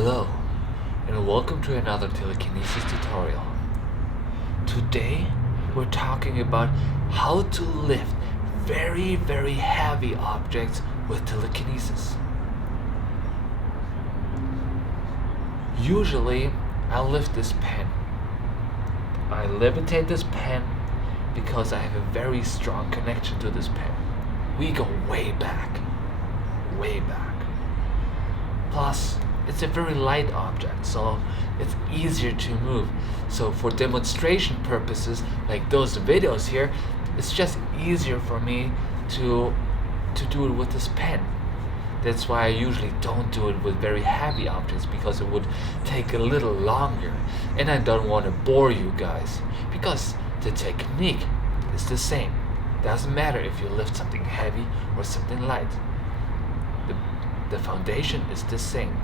Hello, and welcome to another Telekinesis tutorial. Today, we're talking about how to lift very, very heavy objects with telekinesis. Usually, I lift this pen. I levitate this pen because I have a very strong connection to this pen. We go way back. Way back. Plus, it's a very light object, so it's easier to move. So for demonstration purposes, like those videos here, it's just easier for me to do it with this pen. That's why I usually don't do it with very heavy objects, because it would take a little longer, and I don't want to bore you guys, because the technique is the same. Doesn't matter if you lift something heavy or something light. The foundation is the same.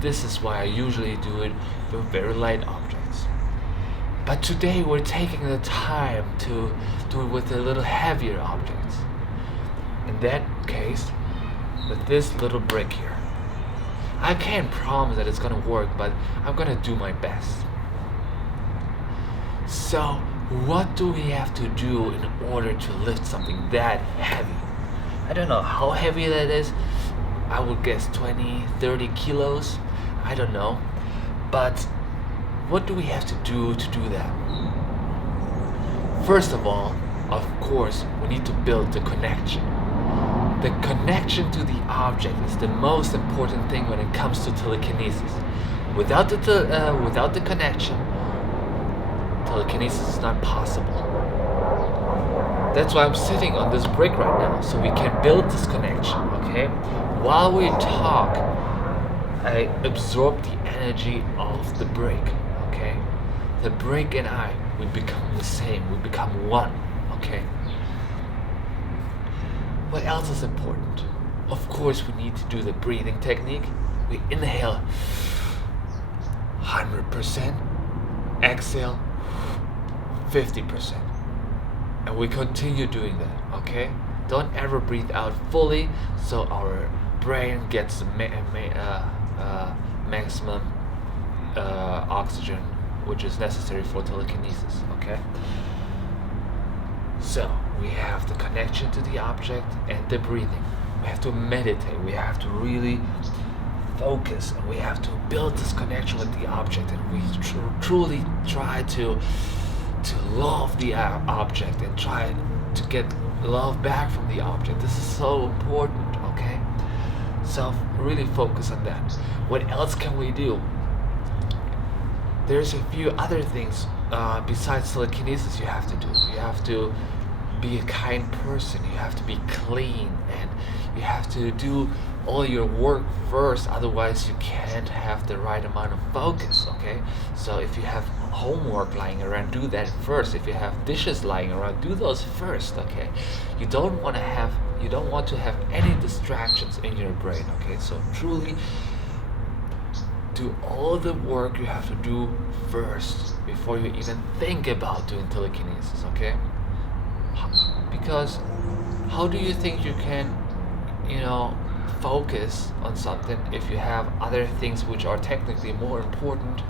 This is why I usually do it with very light objects. But today we're taking the time to do it with a little heavier objects. In that case, with this little brick here. I can't promise that it's gonna work, but I'm gonna do my best. So, what do we have to do in order to lift something that heavy? I don't know how heavy that is. I would guess 20, 30 kilos. I don't know. But what do we have to do that? First of all, of course, we need to build the connection. The connection to the object is the most important thing when it comes to telekinesis. Without the connection, telekinesis is not possible. That's why I'm sitting on this brick right now, so we can build this connection, okay? While we talk, I absorb the energy of the brick, okay? The brick and I, we become the same, we become one, okay? What else is important? Of course, we need to do the breathing technique. We inhale 100%, exhale 50%. And we continue doing that, okay? Don't ever breathe out fully, so our brain gets the maximum oxygen, which is necessary for telekinesis, okay? So, we have the connection to the object and the breathing. We have to meditate, we have to really focus, and we have to build this connection with the object, and we truly try to love the object and try to get love back from the object. This is so important, okay? So really focus on that. What else can we do? There's a few other things besides telekinesis you have to do. You have to be a kind person, you have to be clean, and you have to do all your work first, otherwise you can't have the right amount of focus, okay? So if you have homework lying around, do that first. If you have dishes lying around, do those first, okay? You don't want to have any distractions in your brain, okay? So truly do all the work you have to do first before you even think about doing telekinesis, okay? Because how do you think you can, focus on something if you have other things which are technically more important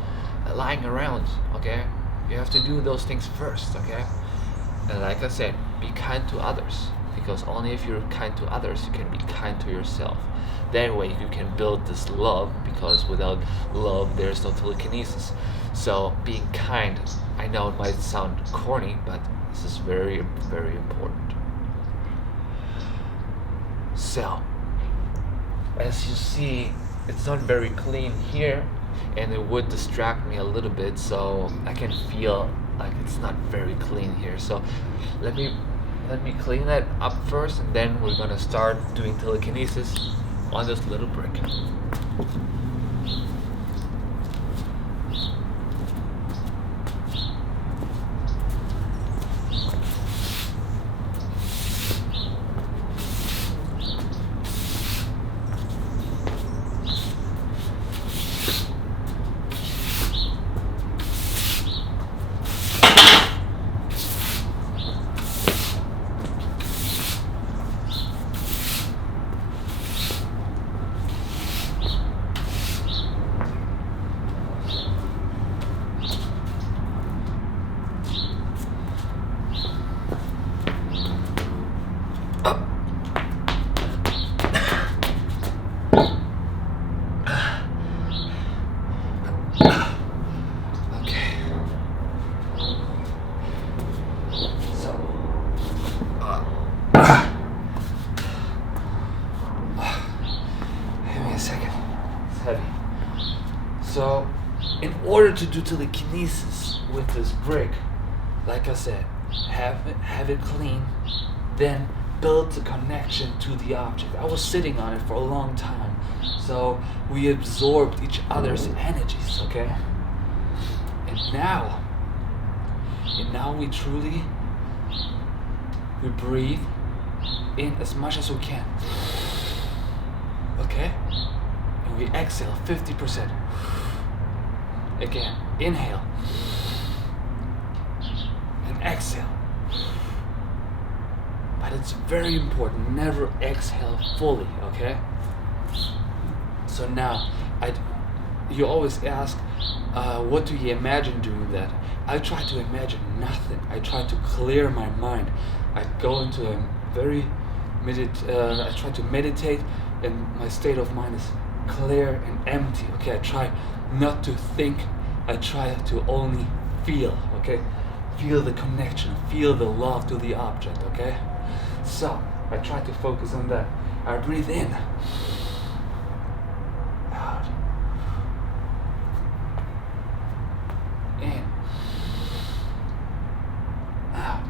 lying around, okay? You have to do those things first, okay? And like I said, be kind to others, because only if you're kind to others, you can be kind to yourself. That way you can build this love, because without love, there's no telekinesis. So being kind, I know it might sound corny, but this is very, very important. So, as you see, it's not very clean here, and it would distract me a little bit, so I can feel like it's not very clean here. So let me clean that up first, and then we're gonna start doing telekinesis on this little brick. Okay. So, give me a second. It's heavy. So, in order to do telekinesis with this brick, like I said, have it clean, then build the connection to the object. I was sitting on it for a long time, so we absorbed each other's energies, okay? And now we breathe in as much as we can, okay? And we exhale 50%. Again, inhale and exhale. But it's very important, never exhale fully, okay? So now, you always ask, what do you imagine doing that? I try to imagine nothing. I try to clear my mind. I go into a very I try to meditate, and my state of mind is clear and empty, okay? I try not to think. I try to only feel, okay? Feel the connection, feel the love to the object, okay? So, I try to focus on that. I breathe in, out, in, out.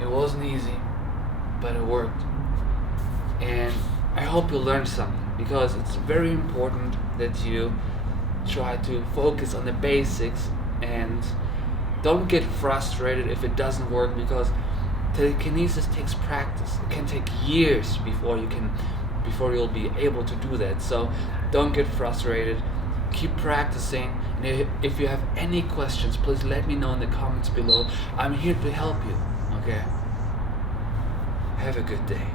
It wasn't easy, but it worked. And I hope you learned something, because it's very important that you try to focus on the basics and don't get frustrated if it doesn't work, because telekinesis takes practice. It can take years before you'll be able to do that. So don't get frustrated. Keep practicing. And if you have any questions, please let me know in the comments below. I'm here to help you. Okay? Have a good day.